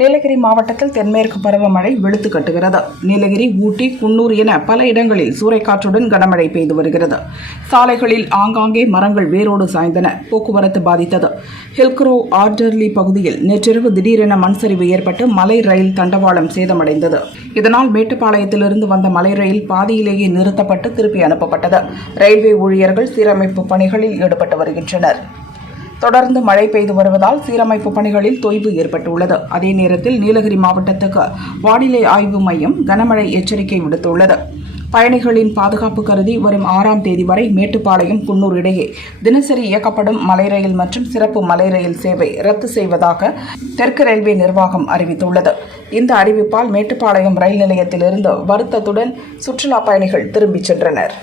நீலகிரி மாவட்டத்தில் தென்மேற்கு பருவமழை வெளுத்து கட்டுகிறது. நீலகிரி, ஊட்டி, குன்னூர் என பல இடங்களில் சூறைக்காற்றுடன் கனமழை பெய்து வருகிறது. சாலைகளில் ஆங்காங்கே மரங்கள் வேரோடு சாய்ந்தன. போக்குவரத்து பாதித்தது. ஹில்க்ரோ ஆர்டர்லி பகுதியில் நேற்றிரவு திடீரென மண் சரிவு ஏற்பட்டு மலை ரயில் தண்டவாளம் சேதமடைந்தது. இதனால் மேட்டுப்பாளையத்திலிருந்து வந்த மலை ரயில் பாதியிலேயே நிறுத்தப்பட்டு திருப்பி அனுப்பப்பட்டது. ரயில்வே ஊழியர்கள் சீரமைப்பு பணிகளில் ஈடுபட்டு வருகின்றனர். தொடர்ந்து மழை பெய்து வருவதால் சீரமைப்பு பணிகளில் தொய்வு ஏற்பட்டுள்ளது. அதே நேரத்தில் நீலகிரி மாவட்டத்துக்கு வானிலை ஆய்வு மையம் கனமழை எச்சரிக்கை விடுத்துள்ளது. பயணிகளின் பாதுகாப்பு கருதி வரும் 6ஆம் தேதி வரை மேட்டுப்பாளையம், குன்னூர் இடையே தினசரி இயக்கப்படும் மலை ரயில் மற்றும் சிறப்பு மலை ரயில் சேவை ரத்து செய்வதாக தெற்கு ரயில்வே நிர்வாகம் அறிவித்துள்ளது. இந்த அறிவிப்பால் மேட்டுப்பாளையம் ரயில் நிலையத்திலிருந்து வருத்தத்துடன் சுற்றுலா பயணிகள் திரும்பிச் சென்றனர்.